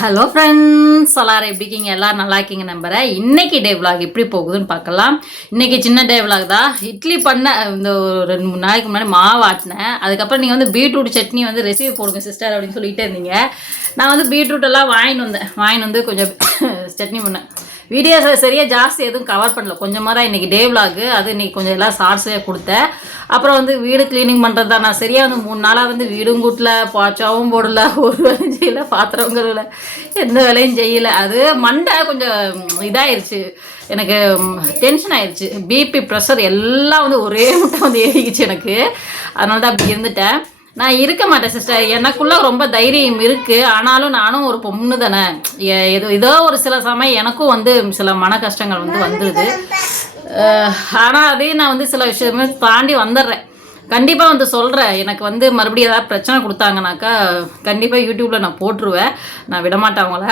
Hello friends எல்லாரும் எப்படி இருக்கீங்க? எல்லாரும் நல்லா இருக்கீங்க நம்புறேன். இன்னைக்கு டே vlog எப்படி போகுதுன்னு பார்க்கலாம். இன்னைக்கு சின்ன டே vlog தான். இட்லி பண்ண இந்த ஒரு ரெண்டு மூணு நாளைக்கு முன்னாடி மாவு ஆட்டினேன். அதுக்கப்புறம் நீங்கள் வந்து பீட்ரூட் சட்னி வந்து ரெசிபி போடுங்க சிஸ்டர் அப்படின்னு சொல்லிட்டே இருந்தீங்க. நான் வந்து பீட்ரூட் எல்லாம் வாங்கிட்டு வந்தேன். வாங்கிட்டு வந்து கொஞ்சம் சட்னி பண்ணேன். வீடியோ சரியாக ஜாஸ்தி எதுவும் கவர் பண்ணல. கொஞ்சமாக தான் இன்றைக்கி டே vlog. அது இன்றைக்கி கொஞ்சம் எல்லாம் ஷார்ட்ஸே கொடுத்தேன். அப்புறம் வந்து வீடு க்ளீனிங் பண்ணுறது தான் நான் சரியாக வந்து மூணு நாளாக வந்து வீடும் கூட்டல பாச்சாவும் போடல. ஒரு செய்யல பாத்திரம் கழுவல. எந்த வேலையும் செய்யல. அது மண்டை கொஞ்சம் இதாயிருச்சு. எனக்கு டென்ஷன் ஆயிடுச்சு பிபி ப்ரெஷர் எல்லாம் வந்து ஒரே முட்டை வந்து ஏறிக்கிச்சு எனக்கு. அதனால தான் அப்படி இருந்துட்டேன். நான் இருக்க மாட்டேன் சிஸ்டர் எனக்குள்ள ரொம்ப தைரியம் இருக்கு. ஆனாலும் நானும் ஒரு பொண்ணு தானே. ஏதோ ஏதோ ஒரு சில சமயம் எனக்கும் வந்து சில மன கஷ்டங்கள் வந்து வந்துடுது அஹ் ஆனா அதையும் நான் வந்து சில விஷயமே தாண்டி வந்துடுறேன். கண்டிப்பாக வந்து சொல்கிறேன் எனக்கு வந்து மறுபடியும் ஏதாவது பிரச்சனை கொடுத்தாங்கனாக்கா கண்டிப்பாக யூடியூப்பில் நான் போட்டுருவேன். நான் விடமாட்டேன் அவங்கள.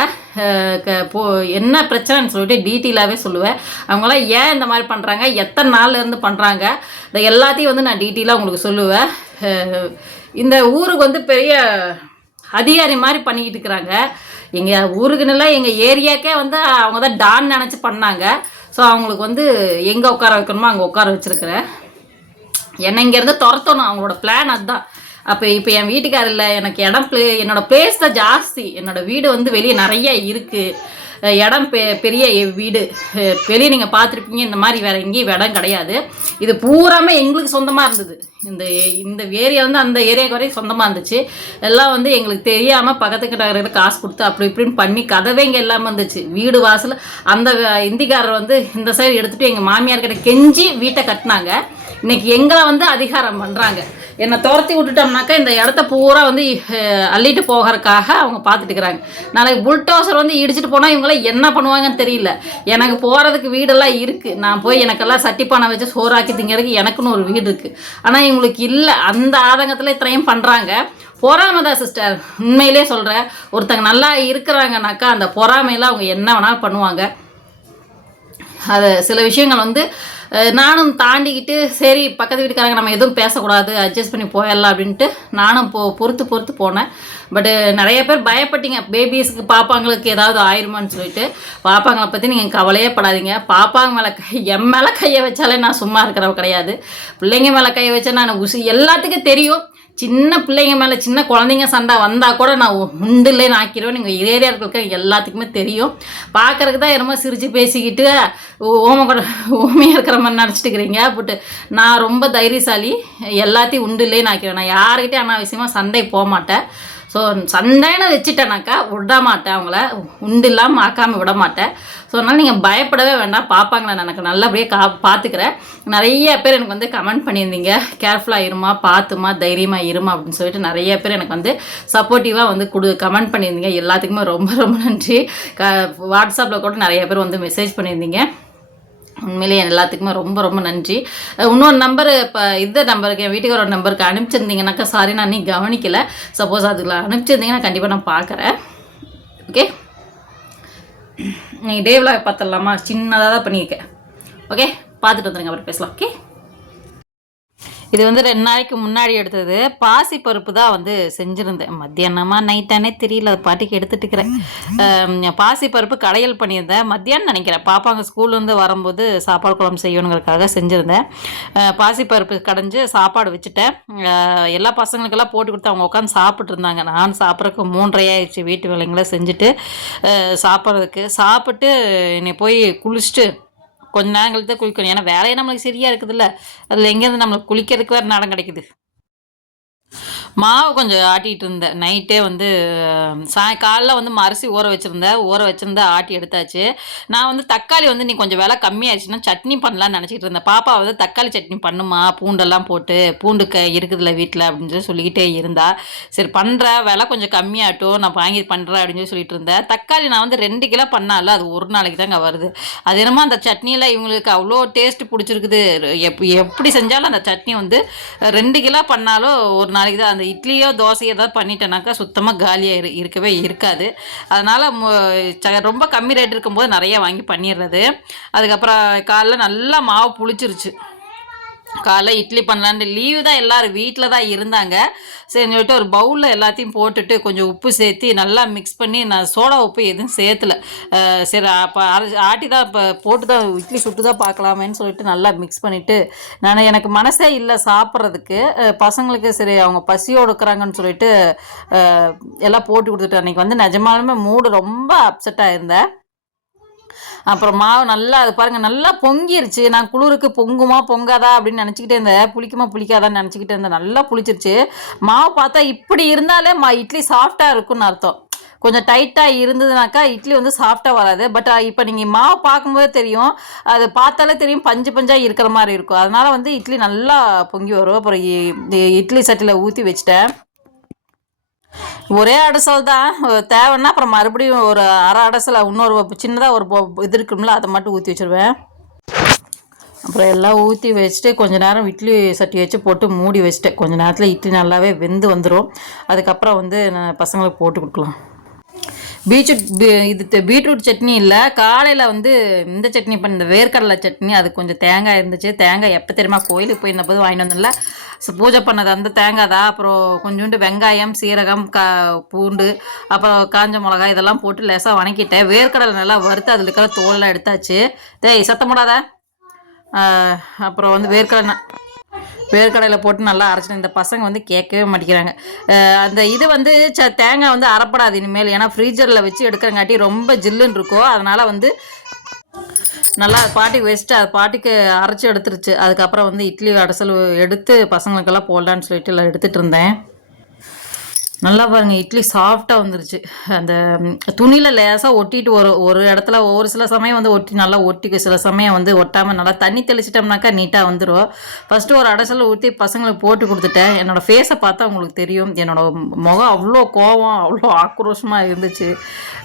க- போ என்ன பிரச்சனைன்னு சொல்லிட்டு டீட்டெயிலாகவே சொல்லுவேன். அவங்களாம் ஏன் இந்த மாதிரி பண்ணுறாங்க எத்தனை நாள்லேருந்து பண்ணுறாங்க இதை எல்லாத்தையும் வந்து நான் டீட்டெயிலாக உங்களுக்கு சொல்லுவேன். இந்த ஊருக்கு வந்து பெரிய அதிகாரி மாதிரி பண்ணிக்கிட்டு இருக்கிறாங்க. எங்கள் ஊருக்குன்னு எங்கள் ஏரியாக்கே வந்து அவங்க தான் டான் நினச்சி பண்ணாங்க. ஸோ அவங்களுக்கு வந்து எங்கே உட்கார வைக்கணுமோ அங்கே உட்கார வச்சுருக்கிறேன். என்னை இங்கேருந்து துரத்தணும் அவங்களோட பிளான் அதுதான். அப்போ இப்போ என் வீட்டுக்கார இல்லை எனக்கு இடம் ப்ளே என்னோட பிளேஸ் தான் ஜாஸ்தி. என்னோட வீடு வந்து வெளியே நிறைய இருக்குது இடம் பெ பெரிய வீடு. வெளியே நீங்கள் பார்த்துருப்பீங்க இந்த மாதிரி வேறு எங்கேயும் இடம் கிடையாது. இது பூராமே எங்களுக்கு சொந்தமாக இருந்தது. இந்த இந்த ஏரியா வந்து அந்த ஏரியாவுக்கு வரைக்கும் சொந்தமாக இருந்துச்சு. எல்லாம் வந்து எங்களுக்கு தெரியாமல் பக்கத்துக்கிட்ட காசு கொடுத்து அப்படி இப்படின்னு பண்ணி கதவே இங்கே எல்லாமே இருந்துச்சு. வீடு வாசல் அந்த இந்திக்காரர் வந்து இந்த சைடு எடுத்துகிட்டு எங்கள் மாமியார் கிட்ட கெஞ்சி வீட்டை கட்டினாங்க. இன்னைக்கு எங்களை வந்து அதிகாரம் பண்ணுறாங்க என்னை துரத்தி விட்டுட்டோம்னாக்கா இந்த இடத்த பூரா வந்து அள்ளிட்டு போகிறதுக்காக அவங்க பார்த்துட்டு இருக்கிறாங்க நாளைக்கு புல்டோசர் வந்து இடிச்சிட்டு போனால் இவங்களாம் என்ன பண்ணுவாங்கன்னு தெரியல. எனக்கு போகிறதுக்கு வீடெல்லாம் இருக்குது நான் போய் எனக்கெல்லாம் சட்டிப்பானை வச்சு சோறாக்கி திங்கிறதுக்கு எனக்குன்னு ஒரு வீடு இருக்குது ஆனால் இவங்களுக்கு இல்லை. அந்த ஆதங்கத்தில் இத்தனையும் பண்ணுறாங்க பொறாமை தான் சிஸ்டர் உண்மையிலே சொல்கிறேன் ஒருத்தங்க நல்லா இருக்கிறாங்கனாக்கா அந்த பொறாமையில் அவங்க என்ன வேணாலும் பண்ணுவாங்க. அது சில விஷயங்கள் வந்து நானும் தாண்டிக்கிட்டு சரி பக்கத்து வீட்டுக்காரங்க நம்ம எதுவும் பேசக்கூடாது அட்ஜஸ்ட் பண்ணி போயிடலாம் அப்படின்ட்டு நானும் பொ பொறுத்து பொறுத்து போனேன். பட்டு uh, நிறைய பேர் பயப்பட்டீங்க. பேபிஸ்க்கு பாப்பாங்களுக்கு ஏதாவது ஆயிருமான்னு சொல்லிட்டு. பாப்பாங்களை பற்றி நீங்கள் கவலையே படாதீங்க. பாப்பாங்க மேலே கை என் மேலே கையை வச்சாலே நான் சும்மா இருக்கிறவ கிடையாது. பிள்ளைங்க மேலே கையை வச்சா நான் உசு எல்லாத்துக்கும் தெரியும். சின்ன பிள்ளைங்க மேலே சின்ன குழந்தைங்க சண்டை வந்தால் கூட நான் உண்டுலேன்னு ஆக்கிடுவேன் நீங்கள் ஏரியாவுக்கு இருக்க எல்லாத்துக்குமே தெரியும். பார்க்கறதுக்கு தான் என்னமோ சிரித்து பேசிக்கிட்டு ஓம கூட ஓமையாக இருக்கிற மாதிரி நினச்சிட்டு இருக்கிறீங்க பட் நான் ரொம்ப தைரியசாலி. எல்லாத்தையும் உண்டுலேன்னு ஆக்கிடுவேன் நான் யாருக்கிட்டே அனாவசியமாக சண்டைக்கு போக மாட்டேன் ஸோ சண்டைன்னு வச்சுட்டேனாக்கா விட மாட்டேன் அவங்கள. உண்டு இல்லாமல் ஆக்காமல் விட மாட்டேன் ஸோ அதனால் நீங்கள் பயப்படவே வேண்டாம். பார்ப்பாங்களே நான் எனக்கு நல்லபடியாக கா பார்த்துக்கிறேன் நிறைய பேர் எனக்கு வந்து கமெண்ட் பண்ணியிருந்தீங்க. கேர்ஃபுல்லாக இருமா பார்த்துமா தைரியமாக இருமா அப்படின்னு சொல்லிட்டு நிறைய பேர் எனக்கு வந்து சப்போர்ட்டிவாக வந்து கொடு கமெண்ட் பண்ணியிருந்தீங்க. எல்லாத்துக்குமே ரொம்ப ரொம்ப நன்றி. க வாட்ஸ்அப்பில் கூட நிறைய பேர் வந்து மெசேஜ் பண்ணியிருந்தீங்க. உண்மையிலேயே எல்லாத்துக்குமே ரொம்ப ரொம்ப நன்றி. இன்னொரு நம்பர் இப்போ இந்த நம்பருக்கு என் வீட்டுக்காரோட நம்பருக்கு அனுப்பிச்சிருந்தீங்கன்னாக்கா சாரி நான் நீ கவனிக்கலை. சப்போஸ் அதுக்கு அனுப்பிச்சிருந்தீங்கன்னா கண்டிப்பாக நான் பார்க்குறேன் ஓகே நீங்கள் டேவ்லாக் பார்த்துடலாமா? சின்னதாக தான் பண்ணியிருக்கேன். ஓகே பார்த்துட்டு வந்துடுங்க அப்புறம் பேசலாம். ஓகே இது வந்து ரெண்டு நாளைக்கு முன்னாடி எடுத்தது. பாசி பருப்பு தான் வந்து செஞ்சுருந்தேன். மத்தியானமா நைட்டானே தெரியல. அது பாட்டுக்கு எடுத்துட்டு இருக்கிறேன் பாசி பருப்பு கடையல் பண்ணியிருந்தேன். மத்தியானம் நினைக்கிறேன். பாப்பாங்க ஸ்கூல்லேருந்து வரும்போது சாப்பாடு குழம்பு செய்யணுங்கிறதுக்காக செஞ்சுருந்தேன். பாசி பருப்பு கடைஞ்சு சாப்பாடு வச்சுட்டேன். எல்லா பசங்களுக்கெல்லாம் போட்டு கொடுத்து அவங்க உட்காந்து சாப்பிட்டு இருந்தாங்க. நான் சாப்பிட்றதுக்கு மூன்றரை ஆயிடுச்சு. வீட்டு வேலைங்களை செஞ்சுட்டு சாப்பிட்றதுக்கு. சாப்பிட்டு என்னை போய் குளிச்சுட்டு கொஞ்ச நேரம் கழித்து தான் குளிக்கணும். ஏன்னா வேலையே நம்மளுக்கு சரியா இருக்குதுல்ல. அதில் எங்கேருந்து நம்மளுக்கு குளிக்கிறதுக்கு வேறு நேரம் கிடைக்குது. மாவு கொஞ்சம் ஆட்டிகிட்டு இருந்தேன். நைட்டே வந்து சாய் காலைல வந்து அரிசி ஊற வச்சுருந்தேன். ஊற வச்சுருந்தா ஆட்டி எடுத்தாச்சு. நான் வந்து தக்காளி வந்து நீ கொஞ்சம் விலை கம்மியாச்சுன்னா சட்னி பண்ணலாம்னு நினச்சிட்டு இருந்தேன். பாப்பா வந்து தக்காளி சட்னி பண்ணுமா? பூண்டெல்லாம் போட்டு பூண்டு க இருக்குதுல்ல வீட்டில் அப்படின்னு சொல்லி சொல்லிக்கிட்டே இருந்தா. சரி பண்ணுற விலை கொஞ்சம் கம்மியாகட்டும். நான் வாங்கி பண்ணுறேன் அப்படின்னு சொல்லி சொல்லிட்டு இருந்தேன். தக்காளி நான் வந்து ரெண்டு கிலோ பண்ணால அது ஒரு நாளைக்கு தாங்க வருது. அது என்னமோ அந்த சட்னியில் இவங்களுக்கு அவ்வளோ டேஸ்ட் பிடிச்சிருக்குது. எப் எப்படி செஞ்சாலும் அந்த சட்னி வந்து ரெண்டு கிலோ பண்ணாலும் ஒரு நாளைக்கு தான் அந்த இட்லியோ தோசையோ ஏதாவது பண்ணிட்டேனாக்கா சுத்தமாக காலியாக இரு இருக்கவே இருக்காது. அதனால் ரொம்ப கம்மி ரேட் இருக்கும்போது நிறைய வாங்கி பண்ணிடுறது அதுக்கப்புறம் காலைல நல்லா மாவு புளிச்சிருச்சு. காலைல இட்லி பண்ணலான்னு லீவு தான் எல்லாரும் வீட்டில் தான் இருந்தாங்க. சரின்னு சொல்லிட்டு ஒரு பவுலில் எல்லாத்தையும் போட்டுட்டு கொஞ்சம் உப்பு சேர்த்து நல்லா மிக்ஸ் பண்ணி நான் சோடா உப்பு எதுவும் சேர்த்துல. சரி அப்போ அரைச்சி ஆட்டி தான் இப்போ போட்டு தான் இட்லி சுட்டு தான் பார்க்கலாமேன்னு சொல்லிட்டு நல்லா மிக்ஸ் பண்ணிவிட்டு நான் எனக்கு மனசே இல்லை சாப்பிட்றதுக்கு. பசங்களுக்கு சரி அவங்க பசியோடு இருக்கிறாங்கன்னு சொல்லிட்டு எல்லாம் போட்டு கொடுத்துட்டு அன்றைக்கி வந்து நிஜமாலுமே மூடு ரொம்ப அப்செட்டாக இருந்தேன் அப்புறம் மாவு நல்லா அது பாருங்கள் நல்லா பொங்கிருச்சு. நான் குளிருக்கு பொங்குமா பொங்காதா அப்படின்னு நினச்சிக்கிட்டே இருந்தேன். புளிக்குமா புளிக்காதான்னு நினச்சிக்கிட்டே இருந்தேன். நல்லா புளிச்சிருச்சு. மாவு பார்த்தா இப்படி இருந்தாலே மா இட்லி சாஃப்டாக இருக்கும்னு அர்த்தம். கொஞ்சம் டைட்டாக இருந்ததுனாக்கா இட்லி வந்து சாஃப்டாக வராது. பட் இப்போ நீங்கள் மாவு பார்க்கும்போதே தெரியும். அது பார்த்தாலே தெரியும் பஞ்சு பஞ்சாக இருக்கிற மாதிரி இருக்கும். அதனால் வந்து இட்லி நல்லா பொங்கி வரும். அப்புறம் இட்லி சட்டியில் ஊற்றி வச்சிட்டேன். ஒரே அடைசல் தான் தேவைன்னா அப்புறம் மறுபடியும் ஒரு அரை அடைசல் இன்னொரு சின்னதாக ஒரு இது இருக்கும்ல அதை மட்டும் ஊற்றி வச்சிருவேன். அப்புறம் எல்லாம் ஊற்றி வச்சுட்டு கொஞ்சம் நேரம் இட்லி சட்டி வச்சு போட்டு மூடி வச்சுட்டேன். கொஞ்சம் நேரத்தில் இட்லி நல்லாவே வெந்து வந்துடும் அதுக்கப்புறம் வந்து நான் பசங்களுக்கு போட்டு கொடுக்கலாம். பீட்ரூட் இது பீட்ரூட் சட்னி இல்லை. காலையில் வந்து இந்த சட்னி பண்ண இந்த வேர்க்கடலை சட்னி அது கொஞ்சம் தேங்காய் இருந்துச்சு. தேங்காய் எப்போ தெரியுமா கோயிலுக்கு போயிருந்தபோது வாங்கிட்டு வந்தோம்ல பூஜை பண்ணது அந்த தேங்காய் தான். அப்புறம் கொஞ்சோண்டு வெங்காயம் சீரகம் கா பூண்டு அப்புறம் காஞ்ச மிளகாய் இதெல்லாம் போட்டு லேசாக வணக்கிட்டேன். வேர்க்கடலை நல்லா வறுத்து அதில் இருக்கிற தோலெல்லாம் எடுத்தாச்சு. தேய் சத்தம் போடாத. அப்புறம் வந்து வேர்க்கடலை வேர்க்கடையில் போட்டு நல்லா அரைச்சிட்டு இந்த பசங்க வந்து கேட்கவே மாட்டேங்கிறாங்க. அந்த இது வந்து ச தேங்காய் வந்து அரைப்படாது இனிமேல். ஏன்னா ஃப்ரீஜரில் வச்சு எடுக்கிறங்காட்டி ரொம்ப ஜில்லுன்னு இருக்கும் அதனால் வந்து நல்லா பாட்டிக்கு வச்சுட்டு அது பாட்டிக்கு அரைச்சி எடுத்துருச்சு. அதுக்கப்புறம் வந்து இட்லி அடைசல் எடுத்து பசங்களுக்கெல்லாம் போடலான்னு சொல்லிட்டு எல்லாம் எடுத்துகிட்டு இருந்தேன். நல்லா பாருங்க இட்லி சாஃப்டாக வந்துருச்சு. அந்த துணியில் லேசாக ஒட்டிட்டு ஒரு ஒரு இடத்துல ஒரு சில சமயம் வந்து ஒட்டி நல்லா ஒட்டிக்கும். சில சமயம் வந்து ஒட்டாமல் நல்லா தண்ணி தெளிச்சிட்டோம்னாக்கா நீட்டாக வந்துடும் ஃபஸ்ட்டு ஒரு அடைசல ஊற்றி பசங்களுக்கு போட்டு கொடுத்துட்டேன். என்னோட ஃபேஸை பார்த்தா உங்களுக்கு தெரியும். என்னோட முகம் அவ்வளோ கோவம் அவ்வளோ ஆக்ரோஷமாக இருந்துச்சு.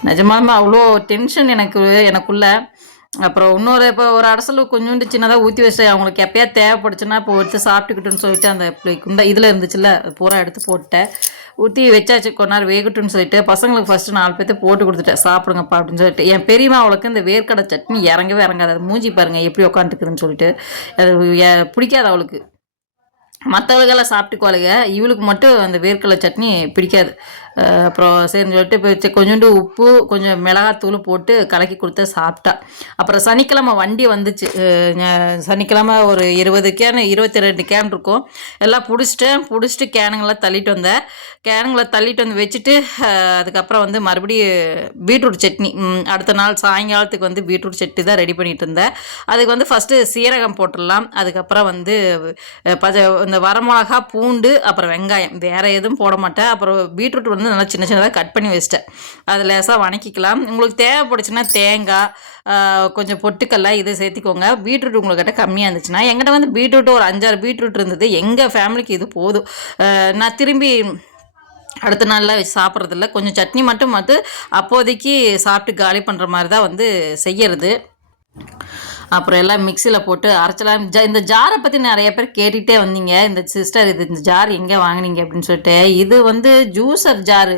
நிஜமாலுமே அவ்வளோ டென்ஷன் எனக்கு எனக்குள்ள. அப்புறம் இன்னொரு இப்போ ஒரு அரசல் கொஞ்சோண்டு சின்னதாக ஊற்றி வச்சு அவங்களுக்கு எப்பயா தேவைப்படுச்சுன்னா இப்போ எடுத்து சாப்பிட்டுக்கிட்டுன்னு சொல்லிட்டு அந்த இப்படி குண்டா இதில் இருந்துச்சுல்ல பூரா எடுத்து போட்டேன் ஊற்றி வச்சாச்சு. கொஞ்ச நேரம் வேகட்டும்னு சொல்லிட்டு பசங்களுக்கு ஃபஸ்ட்டு நாலு பேர்த்து போட்டு கொடுத்துட்டேன். சாப்பிடுங்கப்பா அப்படின்னு சொல்லிட்டு. என் பெரியம்மா அவளுக்கு இந்த வேர்க்கடை சட்னி இறங்கவே இறங்காது. அது மூஞ்சி பாருங்கள் எப்படி உட்காந்துக்குதுன்னு சொல்லிட்டு. அது பிடிக்காது அவளுக்கு. மற்றவர்களெல்லாம் சாப்பிட்டுக்குவாளுங்க இவளுக்கு மட்டும் அந்த வேர்க்கடலை சட்னி பிடிக்காது. அப்புறம் சரின்னு சொல்லிட்டு இப்போ கொஞ்சோண்டு உப்பு கொஞ்சம் மிளகாத்தூள் போட்டு கலக்கி கொடுத்து சாப்பிட்டா. அப்புறம் சனிக்கிழமை வண்டி வந்துச்சு. சனிக்கிழமை ஒரு இருபது கேன் இருபத்தி ரெண்டு கேன் இருக்கும். எல்லாம் பிடிச்சிட்டேன் பிடிச்சிட்டு கேனுங்களை தள்ளிட்டு வந்தேன். கேனுங்களை தள்ளிட்டு வந்து வச்சுட்டு அதுக்கப்புறம் வந்து மறுபடியும் பீட்ரூட் சட்னி. அடுத்த நாள் சாயங்காலத்துக்கு வந்து பீட்ரூட் சட்னி தான் ரெடி பண்ணிட்டு இருந்தேன். அதுக்கு வந்து ஃபஸ்ட்டு சீரகம் போட்டுடலாம். அதுக்கப்புறம் வந்து பஜ இந்த வரமிளகா பூண்டு அப்புறம் வெங்காயம். வேறு எதுவும் போட மாட்டேன். அப்புறம் பீட்ரூட் வந்து நல்லா சின்ன சின்னதாக கட் பண்ணி வச்சிட்டேன். அது லேசாக வணக்கிக்கலாம். உங்களுக்கு தேவைப்படுச்சுன்னா தேங்காய் கொஞ்சம் பொட்டுக்கல்ல இதை சேர்த்திக்கோங்க. பீட்ரூட் உங்கள்கிட்ட கம்மியாக இருந்துச்சுன்னா எங்கிட்ட வந்து பீட்ரூட் ஒரு அஞ்சாறு பீட்ரூட் இருந்தது. எங்கள் ஃபேமிலிக்கு இது போதும். நான் திரும்பி அடுத்த நாளில் வச்சு சாப்பிட்றதில்ல கொஞ்சம் சட்னி மட்டும் வந்து அப்போதைக்கு சாப்பிட்டு காலி பண்ணுற மாதிரி தான் வந்து செய்யறது. அப்புறம் எல்லாம் மிக்சியில் போட்டு அரைச்சலாம். ஜ இந்த ஜாரை பற்றி நிறைய பேர் கேட்டுகிட்டே வந்தீங்க. இந்த சிஸ்டர் இது இந்த ஜார் எங்கே வாங்குனீங்க அப்படின்னு சொல்லிட்டு. இது வந்து ஜூஸர் ஜாரு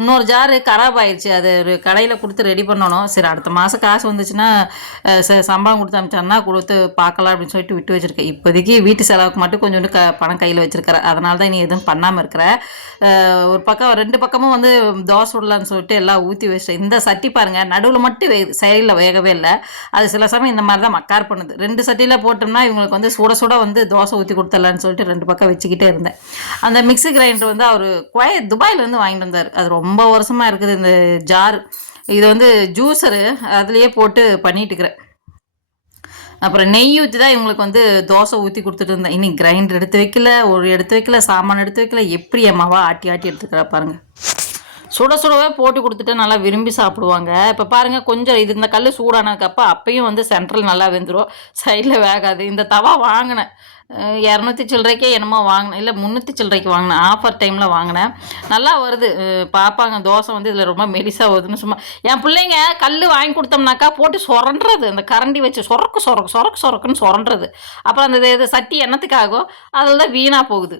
இன்னொரு ஜாரு கராப் ஆயிடுச்சு அது ஒரு கடையில் கொடுத்து ரெடி பண்ணணும். சரி அடுத்த மாதம் காசு வந்துச்சுன்னா ச- சம்பளம் கொடுத்து அமிச்சான்னா கொடுத்து பார்க்கலாம் அப்படின்னு சொல்லிட்டு விட்டு வச்சுருக்கேன். இப்போதைக்கு வீட்டு செலவுக்கு மட்டும் கொஞ்சோண்டு க பணம் கையில் வச்சிருக்கிறேன். அதனால தான் நீ எதுவும் பண்ணாமல் இருக்கிற ஒரு பக்கம் ரெண்டு பக்கமும் வந்து தோசை விடலான்னு சொல்லிட்டு எல்லாம் ஊற்றி வச்சிட்டேன். இந்த சட்டி பாருங்கள் நடுவில் மட்டும் வே சைடில் வேகவே இல்லை. அது சில சமயம் இந்த மாதிரி தான் மக்கார் பண்ணுது. ரெண்டு சட்டியில் போட்டோம்னா இவங்களுக்கு வந்து சுட சுட வந்து தோசை ஊற்றி கொடுத்துடலான்னு சொல்லிட்டு ரெண்டு பக்கம் வச்சுக்கிட்டே இருந்தேன். அந்த மிக்ஸி கிரைண்டர் வந்து அவர் குவாய் துபாயிலேருந்து வாங்கிட்டு வந்தார். அது ரொம்ப வருஷமாக இருக்குது இந்த ஜார் இது வந்து ஜூஸரு அதுலேயே போட்டு பண்ணிட்டு இருக்கிறேன். அப்புறம் நெய் ஊற்றி தான் இவங்களுக்கு வந்து தோசை ஊற்றி கொடுத்துட்டு இருந்தேன். இன்னைக்கு கிரைண்டர் எடுத்து வைக்கல ஒரு எடுத்து வைக்கல சாமான் எடுத்து வைக்கல. எப்படி அம்மாவா ஆட்டி ஆட்டி எடுத்துக்கிறா பாருங்கள் சுட சுடவே போட்டு கொடுத்துட்டு நல்லா விரும்பி சாப்பிடுவாங்க. இப்போ பாருங்க கொஞ்சம் இது இந்த கல் சூடானதுக்கப்ப அப்பையும் வந்து சென்ட்ரல் நல்லா வெந்துடும் சைடில் வேகாது. இந்த தவா வாங்கினேன். இரநூத்தி சில்லறைக்கே என்னமோ வாங்கினேன். இல்லை முந்நூற்றி சில்லறைக்கு வாங்கினேன். ஆஃபர் டைமில் வாங்கினேன். நல்லா வருது. பார்ப்பாங்க தோசை வந்து இதில் ரொம்ப மெலிசாக வருதுன்னு சும்மா. என் பிள்ளைங்க கல் வாங்கி கொடுத்தோம்னாக்கா போட்டு சுரண்டுறது. அந்த கரண்டி வச்சு சொரக்கு சொரக்கு சொரக்கு சொரக்குன்னு சுரண்டுறது. அப்புறம் அந்த இது சட்டி எண்ணத்துக்காகும் அதில் தான் வீணாக போகுது.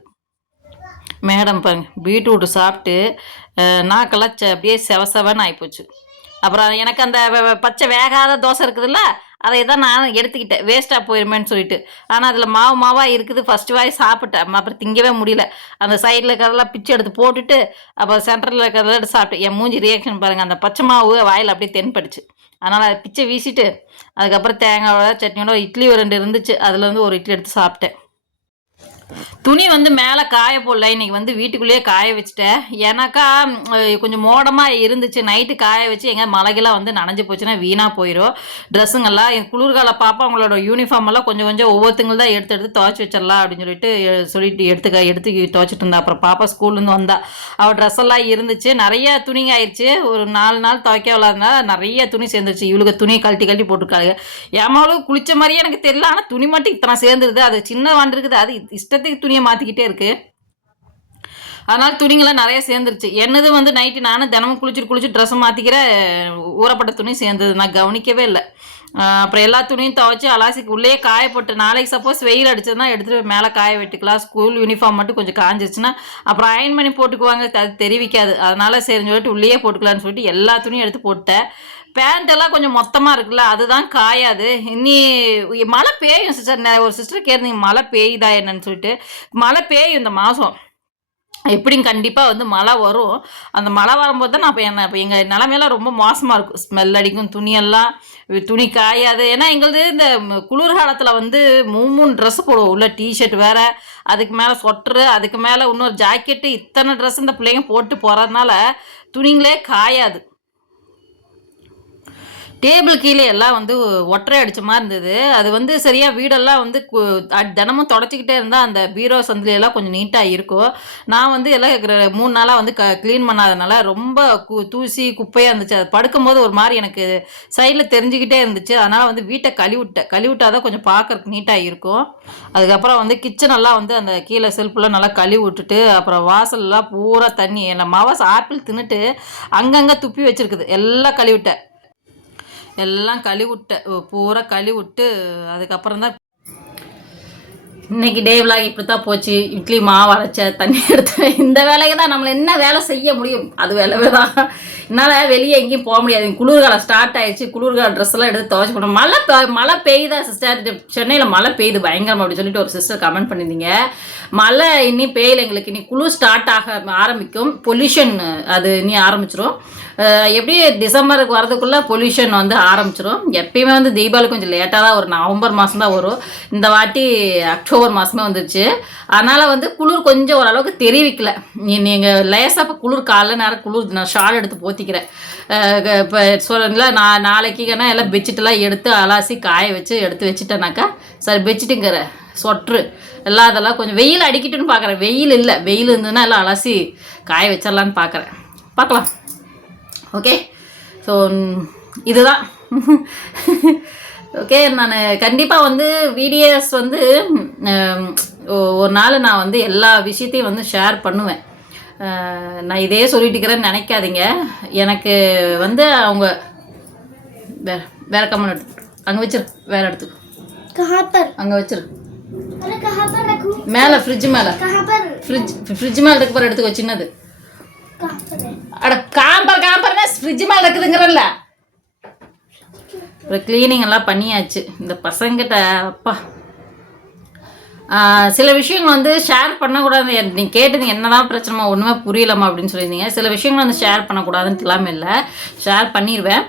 மேடம் பாருங்க பீட்ரூட் சாப்பிட்டு நாக்கெல்லாம் ச- அப்படியே செவசவன்னு ஆகிப்போச்சு அப்புறம் எனக்கு அந்த பச்சை வேகாத தோசை இருக்குதுல்ல அதை தான் நான் எடுத்துக்கிட்டேன். வேஸ்ட்டாக போயிருமேன்னு சொல்லிட்டு. ஆனால் அதில் மாவு மாவாக இருக்குது ஃபஸ்ட்டு வாய் சாப்பிட்டேன். அப்புறம் திங்கவே முடியல. அந்த சைடில் இருக்கிறதெல்லாம் பிச்சு எடுத்து போட்டுட்டு அப்புறம் சென்டரில் இருக்கிறதெல்லாம் எடுத்து சாப்பிட்டேன். என் மூஞ்சி ரியாக்ஷன் பாருங்கள் அந்த பச்சை மாவு வாயில் அப்படியே தென்பட்டுச்சு. அதனால் அதை பிச்சை வீசிட்டு அதுக்கப்புறம் தேங்காயோட சட்னியோட இட்லி ஒரு ரெண்டு இருந்துச்சு. அதில் வந்து ஒரு இட்லி எடுத்து சாப்பிட்டேன். துணி வந்து மேலே காய போடல. இன்னைக்கு வந்து வீட்டுக்குள்ளேயே காய வச்சுட்டேன். ஏன்னாக்கா கொஞ்சம் மோடமாக இருந்துச்சு. நைட்டு காய வச்சு எங்கே மலைகெல்லாம் வந்து நனைஞ்சு போச்சுன்னா வீணாக போயிடும் ட்ரெஸ்ஸுங்கெல்லாம் என் குளிர்கால பாப்பா அவங்களோட யூனிஃபார்ம் எல்லாம் கொஞ்சம் கொஞ்சம் ஒவ்வொருத்தங்களும் தான் எடுத்து எடுத்து துவைச்சி வச்சிடலாம் அப்படின்னு சொல்லிட்டு சொல்லிட்டு எடுத்துக்க எடுத்து துவைச்சிட்டு இருந்தா. அப்புறம் பாப்பா ஸ்கூல்லேருந்து வந்தா. அவள் ட்ரெஸ் எல்லாம் இருந்துச்சு. நிறைய துணிங்க ஆயிடுச்சு ஒரு நாலு நாள் துவைக்க விளாட்னா நிறைய துணி சேர்ந்துருச்சு. இவளுக்கு துணியை கழட்டி கழட்டி போட்டிருக்காங்க ஏமாவும் குளிச்ச மாதிரியே எனக்கு தெரியல. ஆனால் துணி மட்டும் இத்தனை சேர்ந்துருது. அது சின்ன வாண்டிருக்குது அது இஷ்டத்தை நேரத்துக்கு துணியை மாற்றிக்கிட்டே இருக்கு. அதனால துணிங்களாம் நிறைய சேர்ந்துருச்சு. என்னது வந்து நைட்டு நானும் தினமும் குளிச்சுட்டு குளிச்சுட்டு ட்ரெஸ்ஸை மாற்றிக்கிற ஊறப்பட்ட துணி சேர்ந்தது. நான் கவனிக்கவே இல்லை. அப்புறம் எல்லா துணியும் துவைச்சி அலாசிக்கு உள்ளே காய போட்டு நாளைக்கு சப்போஸ் வெயில் அடிச்சதுன்னா எடுத்துகிட்டு மேலே காய வெட்டுக்கலாம். ஸ்கூல் யூனிஃபார்ம் மட்டும் கொஞ்சம் காஞ்சிருச்சுன்னா அப்புறம் அயன் பண்ணி போட்டுக்குவாங்க அது தெரிவிக்காது. அதனால சரின்னு சொல்லிட்டு உள்ளேயே போட்டுக்கலான்னு சொல்லிட்டு எல்லா துணியும் எடுத்து போட்டேன். பேண்ட் எல்லாம் கொஞ்சம் மொத்தமாக இருக்குல்ல அதுதான் காயாது. இனி மழை பெய்யும் சிஸ்டர் ஒரு சிஸ்டர் கேட்டிருந்தீங்க மழை பெய்யுதா என்னன்னு சொல்லிட்டு. மழை பெய்யும் இந்த மாதம் எப்படியும் கண்டிப்பாக வந்து மழை வரும். அந்த மழை வரும்போது தான் நான் இப்போ என்ன இப்போ எங்கள் நிலமையெல்லாம் ரொம்ப மோசமாக இருக்கும். ஸ்மெல் அடிக்கும் துணியெல்லாம் துணி காயாது. ஏன்னா எங்களுது இந்த குளிர்காலத்தில் குளிர் காலத்தில் வந்து மூணு மூணு ட்ரெஸ் போடுவோம். உள்ள டிஷர்ட் வேறு அதுக்கு மேலே சொட்டரு அதுக்கு மேலே இன்னொரு ஜாக்கெட்டு இத்தனை ட்ரெஸ் இந்த பிள்ளைங்க போட்டு போகிறதுனால துணிங்களே காயாது. டேபிள் கீழே எல்லாம் வந்து ஒற்றை அடிச்ச மாதிரி இருந்தது. அது வந்து சரியா வீடெல்லாம் வந்து கு- தினமும் தொடச்சிக்கிட்டே இருந்தால் அந்த பீரோ சந்தில எல்லாம் கொஞ்சம் நீட்டாக இருக்கும். நான் வந்து எல்லாம் இருக்கிற மூணு நாளாக வந்து க க்ளீன் பண்ணாதனால ரொம்ப கு தூசி குப்பையாக இருந்துச்சு. அது படுக்கும்போது ஒரு மாதிரி எனக்கு சைடில் தெரிஞ்சுக்கிட்டே இருந்துச்சு. அதனால் வந்து வீட்டை கழுவிட்டேன் கழுவிட்டால் தான் கொஞ்சம் பார்க்கறக்கு நீட்டாக இருக்கும். அதுக்கப்புறம் வந்து கிச்சன் எல்லாம் வந்து அந்த கீழே செல்ஃபெல்லாம் நல்லா கழுவி விட்டுட்டு அப்புறம் வாசல்லாம் பூரா தண்ணி என்ன மாவாஸ் ஆப்பிள் தின்னுட்டு அங்கங்கே துப்பி வச்சிருக்குது. எல்லாம் கழுவிட்டேன். எல்லாம் கழுவிட்டேன் பூரா கழுவிட்டு அதுக்கப்புறம் தான் இன்னைக்கு டே விலாக் இப்படி தான் போச்சு. இட்லி மாவு அரைச்ச தண்ணி எடுத்தேன் இந்த வேலையை தான் நம்மளை என்ன வேலை செய்ய முடியும்? அது வேலை தான். என்னால் வெளியே எங்கேயும் போக முடியாது. குளிர்காலம் ஸ்டார்ட் ஆயிடுச்சு. குளிர்கால ட்ரெஸ் எல்லாம் எடுத்து துவச்சி போடணும் மழை மழை பெய்யுதா சிஸ்டர் சென்னையில் மழை பெய்யுது பயங்கரம் அப்படின்னு சொல்லிட்டு ஒரு சிஸ்டர் கமெண்ட் பண்ணியிருந்தீங்க. மழை இனி பெய்யல எங்களுக்கு. இனி குளிர் ஸ்டார்ட் ஆக ஆரம்பிக்கும். பொல்யூஷன் அது இனி ஆரம்பிச்சிடும் எப்படி டிசம்பருக்கு வரதுக்குள்ளே பொல்யூஷன் வந்து ஆரம்பிச்சிடும் எப்பயுமே வந்து தீபாவளி கொஞ்சம் லேட்டாக தான் ஒரு நவம்பர் மாதம் தான் வரும். இந்த வாட்டி அக்டோபர் மாதமே வந்துருச்சு. அதனால் வந்து குளிர் கொஞ்சம் ஓரளவுக்கு தெரிவிக்கல. நீங்கள் லேசாக இப்போ குளிர் காலைல நேரம் குளிர் நான் ஷால் எடுத்து போத்திக்கிறேன். இப்போ சொல்லல நான் நாளைக்குன்னா எல்லாம் பெட்ஷீட்டெல்லாம் எடுத்து அலாசி காய வச்சு எடுத்து வச்சுட்டேனாக்கா சரி பெட்ஷீட்டுங்கிற சொட்ரு எல்லாம் அதெல்லாம் கொஞ்சம் வெயில் அடிக்கிட்டுன்னு பார்க்குறேன் வெயில் இல்லை. வெயில் இருந்ததுன்னா எல்லாம் அலசி காய வச்சிடலான்னு பார்க்குறேன் பார்க்கலாம் ஓகே? ஸோ இதுதான். ஓகே நான் கண்டிப்பாக வந்து வீடியோஸ் வந்து ஒரு நாள் நான் வந்து எல்லா விஷயத்தையும் வந்து ஷேர் பண்ணுவேன். நான் இதே சொல்லிட்டு இருக்கிறேன்னு நினைக்காதீங்க. எனக்கு வந்து அவங்க வேற வேற கம்மன் எடுத்து அங்கே வச்சிரு வேற இடத்துக்கு. அங்கே வச்சிரு. மேலே ஃப்ரிட்ஜ் மேலே. ஃப்ரிட்ஜ் ஃப்ரிட்ஜ் மேலே இருக்க போகிற எடுத்துக்கோ சின்னது. அட காம்பர் காம்பர்னா ஃப்ரிட்ஜ் மேலே இருக்குதுங்கிறல்ல அப்புறம் க்ளீனிங் எல்லாம் பண்ணியாச்சு இந்த பசங்கிட்ட அப்பா சில விஷயங்கள் வந்து ஷேர் பண்ணக்கூடாது. நீங்கள் கேட்டது என்னதான் பிரச்சனைமா ஒன்றுமே புரியலம்மா அப்படின்னு சொல்லியிருந்தீங்க. சில விஷயங்கள் வந்து ஷேர் பண்ணக்கூடாதுன்னு இல்லாமல் இல்லை ஷேர் பண்ணிடுவேன்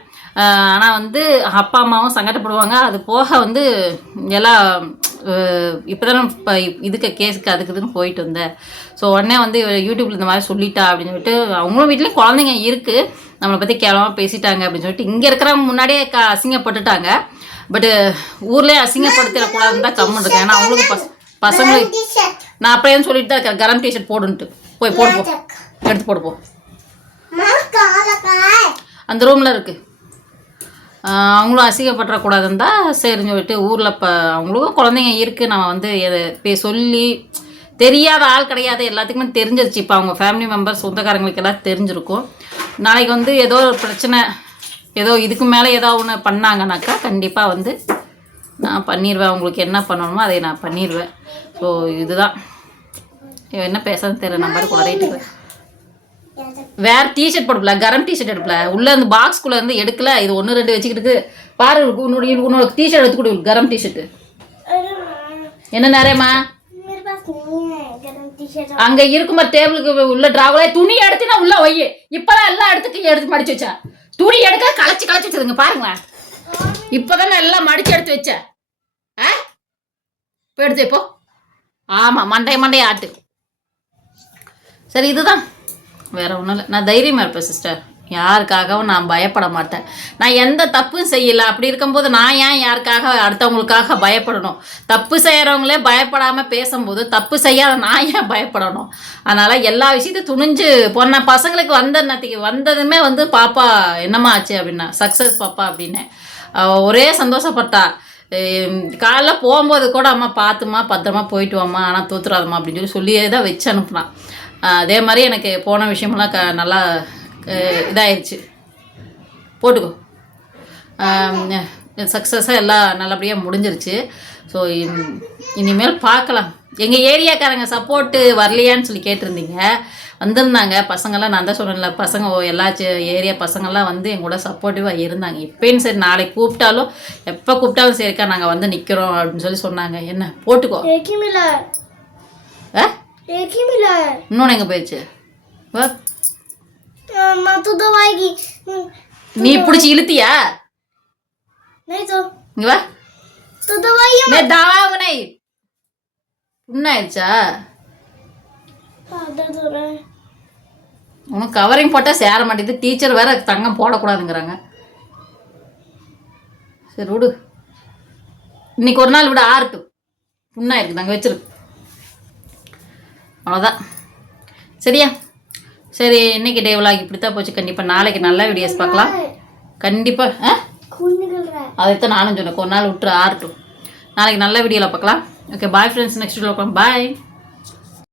ஆனால் வந்து அப்பா அம்மாவும் சங்கடப்படுவாங்க. அது போக வந்து எல்லாம் இப்போ தானே இப்போ இதுக்கு கேஸுக்கு அதுக்கு இதுன்னு போயிட்டு வந்தேன். ஸோ உடனே வந்து யூடியூப்பில் இந்த மாதிரி சொல்லிட்டா அப்படின்னு சொல்லிட்டு அவங்களும் வீட்லேயும் குழந்தைங்க இருக்குது நம்மளை பற்றி கேவலமாக பேசிட்டாங்க அப்படின்னு சொல்லிட்டு இங்கே இருக்கிற முன்னாடியே க அசிங்கப்பட்டுட்டாங்க. பட்டு ஊர்லேயே அசிங்கப்படுத்திடக்கூடாதுன்னு தான் கம்மன் இருக்கேன். ஏன்னா அவங்களுக்கு பஸ் பசங்களுக்கு நான் அப்படியே சொல்லிட்டு தான் இருக்கேன். கரம் டிஷர்ட் போடுன்ட்டு. போய் போடுவோம் எடுத்து போடுவோம் அந்த ரூமில் இருக்குது அவங்களும் அசிங்கப்பட்டுறக்கூடாதுன்னு தான் சரின்னு சொல்லிட்டு ஊரில் இப்போ அவங்களுக்கும் குழந்தைங்க இருக்குது நம்ம வந்து எதை பே சொல்லி தெரியாத ஆள் கிடையாது. எல்லாத்துக்குமே தெரிஞ்சிருச்சு. இப்போ அவங்க ஃபேமிலி மெம்பர்ஸ் சொந்தக்காரங்களுக்கு எல்லாம் தெரிஞ்சிருக்கும். நாளைக்கு வந்து ஏதோ ஒரு பிரச்சனை ஏதோ இதுக்கு மேலே ஏதோ ஒன்று பண்ணாங்கனாக்கா கண்டிப்பாக வந்து நான் பண்ணிடுவேன் அவங்களுக்கு என்ன பண்ணணுமோ அதை நான் பண்ணிடுவேன் ஸோ இதுதான். என்ன பேசுறதுன்னு தெரியல. நம்பர் குளறிட்டு வேற டிஷர்ட் போடப்பல கரம் டிஷர்ட் எடுப்பல. உள்ள அந்த பாக்ஸ்குள்ள இருந்து எடுக்கல இது ஒன்று ரெண்டு வச்சுக்கிட்டு பாரு உன்னோட உன்னோட டிஷர்ட் எடுத்து கொடு கரம் டிஷர்ட் என்ன நேரமா அங்க இருக்குமா டேபிளுக்கு உள்ள டிராவலே துணி எடுத்து நான் உள்ள ஒய் இப்பதான் எல்லாம் எடுத்து எடுத்து மடிச்சு வச்சா. துணி எடுக்க களைச்சு களைச்சு வச்சிருங்க பாருங்களேன் இப்பதானே எல்லாம் மடிச்சு எடுத்து வச்ச. ஆ? இப்போ எடுத்து இப்போ ஆமா மண்டைய மண்டைய ஆட்டு. சரி இதுதான். வேற ஒன்றும் இல்லை. நான் தைரியமாக இருப்பேன் சிஸ்டர் யாருக்காகவும் நான் பயப்பட மாட்டேன். நான் எந்த தப்பும் செய்யலை. அப்படி இருக்கும்போது நான் ஏன் யாருக்காக அடுத்தவங்களுக்காக பயப்படணும்? தப்பு செய்கிறவங்களே பயப்படாமல் பேசும்போது தப்பு செய்யாத நான் ஏன் பயப்படணும்? அதனால் எல்லா விஷயத்தையும் துணிஞ்சு போன பசங்களுக்கு வந்த நேற்றுக்கு வந்ததுமே வந்து பாப்பா என்னம்மா ஆச்சு அப்படின்னா சக்ஸஸ் பாப்பா அப்படின்னு. ஒரே சந்தோஷப்பட்டா. காலைல போகும்போது கூட அம்மா பார்த்துமா பத்திரமா போயிட்டு வாம்மா ஆனால் தோத்துறாதம்மா அப்படின்னு சொல்லி சொல்லியே தான் வச்சு அனுப்புனான் அதே மாதிரி எனக்கு போன விஷயமெல்லாம் க நல்லா அஹ் இதாயிருச்சு. போட்டுக்கோ. சக்ஸஸாக எல்லாம் நல்லபடியாக முடிஞ்சிருச்சு. ஸோ இனிமேல் பார்க்கலாம். எங்கள் ஏரியாக்காரங்க சப்போர்ட்டு வரலையான்னு சொல்லி கேட்டிருந்தீங்க. வந்திருந்தாங்க. பசங்கள்லாம் நான் தான் சொன்னேன்ல பசங்க ஓ, எல்லா ஏரியா பசங்கள்லாம் வந்து எங்க கூட சப்போர்ட்டிவாக இருந்தாங்க. எப்பயும் சரி நாளைக்கு கூப்பிட்டாலும் எப்போ கூப்பிட்டாலும் சரிக்கா நாங்கள் வந்து நிற்கிறோம் அப்படின்னு சொல்லி சொன்னாங்க. என்ன? போட்டுக்கோ. இன்னொன்று எங்கே போயிடுச்சு? நீ பிடிச்சி இழுத்தியா? இங்க வா. தாவனை புண்ணாயிடுச்சா உனக்கு கவரிங் போட்டால் சேர மாட்டேங்குது. டீச்சர் வேற தங்கம் போடக்கூடாதுங்கிறாங்க. சரி விடு. இன்னைக்கு ஒரு நாள் விட ஆறட்டும். புண்ணாயிருக்கு நாங்கள் வச்சிருக்கு. அவ்வளோதான் சரியா? சரி இன்னைக்கு டே விளாக் இப்படி தான் போச்சு. கண்டிப்பாக நாளைக்கு நல்ல வீடியோஸ் பார்க்கலாம். கண்டிப்பாக ஆ? அதைத்தான் நானும் சொன்னேன். கொஞ்ச நாள் விட்டுரு ஆர்ட்டும் நாளைக்கு நல்ல வீடியோவில் பார்க்கலாம். Okay bye friends next video பார்க்கலாம். பாய்